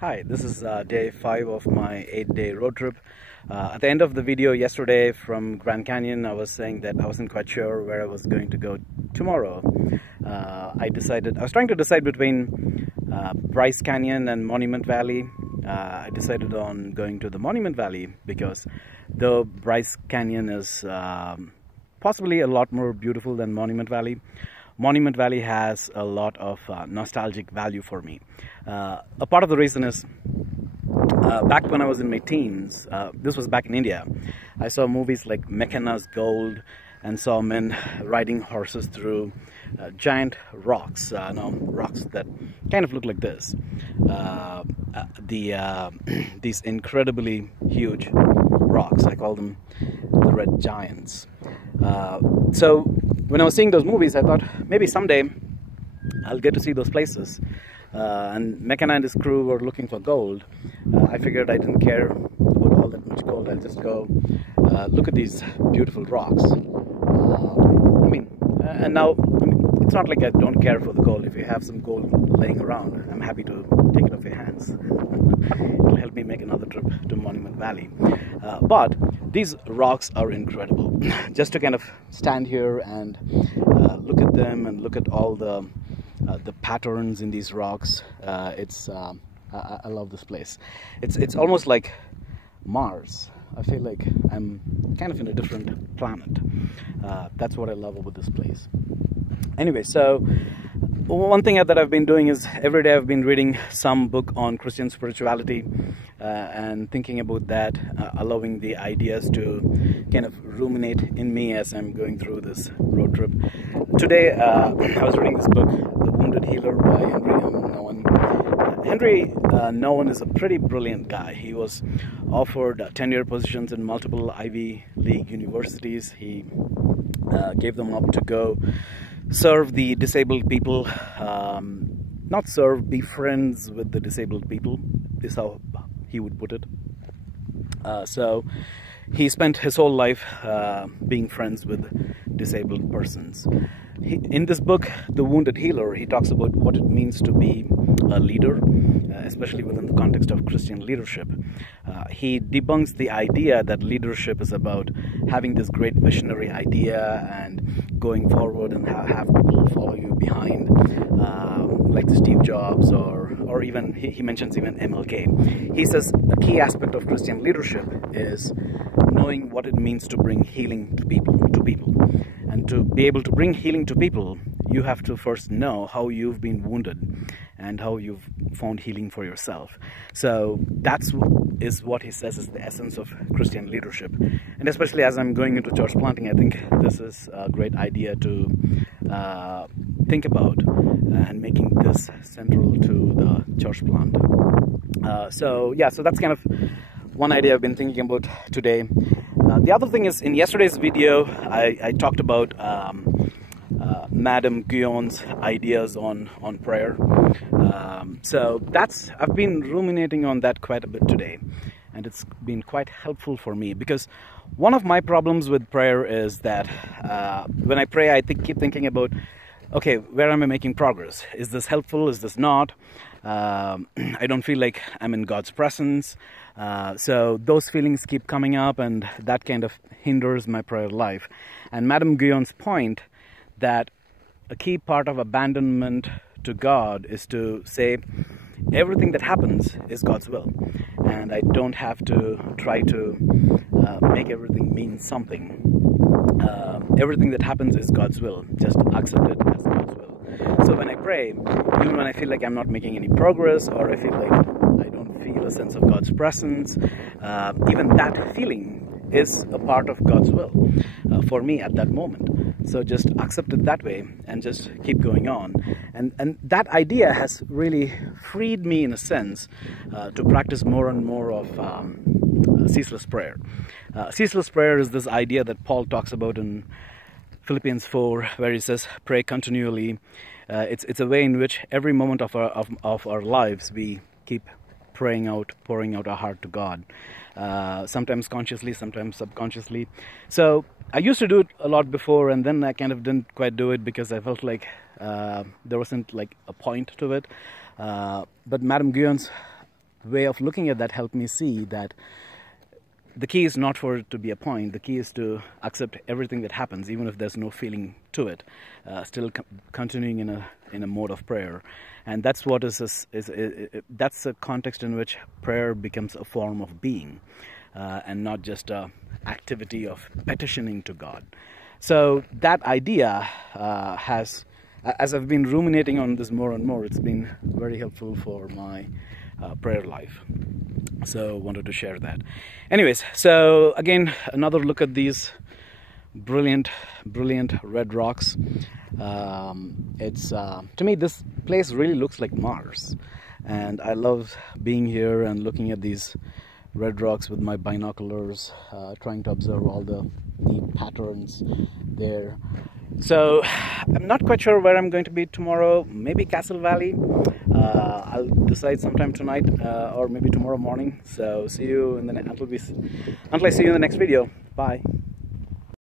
Hi, this is day 5 of my 8-day road trip. At the end of the video yesterday from Grand Canyon, I was saying that I wasn't quite sure where I was going to go tomorrow. I was trying to decide between Bryce Canyon and Monument Valley. I decided on going to the Monument Valley because though Bryce Canyon is possibly a lot more beautiful than Monument Valley, Monument Valley has a lot of nostalgic value for me. A part of the reason is back when I was in my teens, this was back in India, I saw movies like McKenna's Gold and saw men riding horses through giant rocks, rocks that kind of look like this. These incredibly huge rocks, I call them the red giants. So when I was seeing those movies, I thought maybe someday I'll get to see those places. And McKenna and his crew were looking for gold. I figured I didn't care about all that much gold. I'll just go look at these beautiful rocks. It's not like I don't care for the gold. If you have some gold laying around, I'm happy to take it off your hands. It'll help me make another trip to Monument Valley. But these rocks are incredible. Just to kind of stand here and look at them and look at all the patterns in these rocks, I love this place. It's almost like Mars. I feel like I'm kind of in a different planet. That's what I love about this place. Anyway, so one thing that I've been doing is every day I've been reading some book on Christian spirituality and thinking about that, allowing the ideas to kind of ruminate in me as I'm going through this road trip. Today I was reading this book, The Wounded Healer by Henri Nouwen. Henri Nouwen is a pretty brilliant guy. He was offered tenure positions in multiple Ivy League universities. He gave them up to go serve the disabled people, not serve, be friends with the disabled people, is how he would put it. So he spent his whole life being friends with disabled persons. In this book, The Wounded Healer, he talks about what it means to be a leader, especially within the context of Christian leadership. He debunks the idea that leadership is about having this great visionary idea and going forward and have people follow you behind, like Steve Jobs or even, he mentions even MLK. He says a key aspect of Christian leadership is knowing what it means to bring healing to people. And to be able to bring healing to people, you have to first know how you've been wounded and how you've found healing for yourself. So that's what he says is the essence of Christian leadership. And especially as I'm going into church planting, I think this is a great idea to think about and making this central to the church plant. So that's kind of one idea I've been thinking about today. The other thing is, in yesterday's video, I talked about Madame Guyon's ideas on prayer. So I've been ruminating on that quite a bit today, and it's been quite helpful for me, because one of my problems with prayer is that when I pray, I keep thinking about, okay, where am I making progress? Is this helpful? Is this not? I don't feel like I'm in God's presence. So those feelings keep coming up, and that kind of hinders my prayer life. And Madame Guyon's point that a key part of abandonment to God is to say everything that happens is God's will, and I don't have to try to make everything mean something. Everything that happens is God's will. Just accept it as God's will. So when I pray, even when I feel like I'm not making any progress, or I feel like I don't feel a sense of God's presence, even that feeling is a part of God's will for me at that moment. So just accept it that way and just keep going on. And that idea has really freed me, in a sense, to practice more and more of ceaseless prayer. Ceaseless prayer is this idea that Paul talks about in Philippians 4, where he says, pray continually. It's a way in which every moment of our lives we keep pouring out our heart to God. Sometimes consciously, sometimes subconsciously. So I used to do it a lot before, and then I kind of didn't quite do it because I felt like there wasn't like a point to it. But Madame Guyon's way of looking at that helped me see that the key is not for it to be a point. The key is to accept everything that happens, even if there's no feeling to it. Still continuing in a mode of prayer, and that's what that's a context in which prayer becomes a form of being, and not just a activity of petitioning to God. So that idea has, as I've been ruminating on this more and more, it's been very helpful for my prayer life. So wanted to share that. Anyways, so again, another look at these brilliant red rocks. It's to me, this place really looks like Mars, and I love being here and looking at these red rocks with my binoculars, trying to observe all the neat patterns there. So I'm not quite sure where I'm going to be tomorrow. Maybe Castle Valley. I'll decide sometime tonight, or maybe tomorrow morning. So see you in the until I see you in the next video. Bye.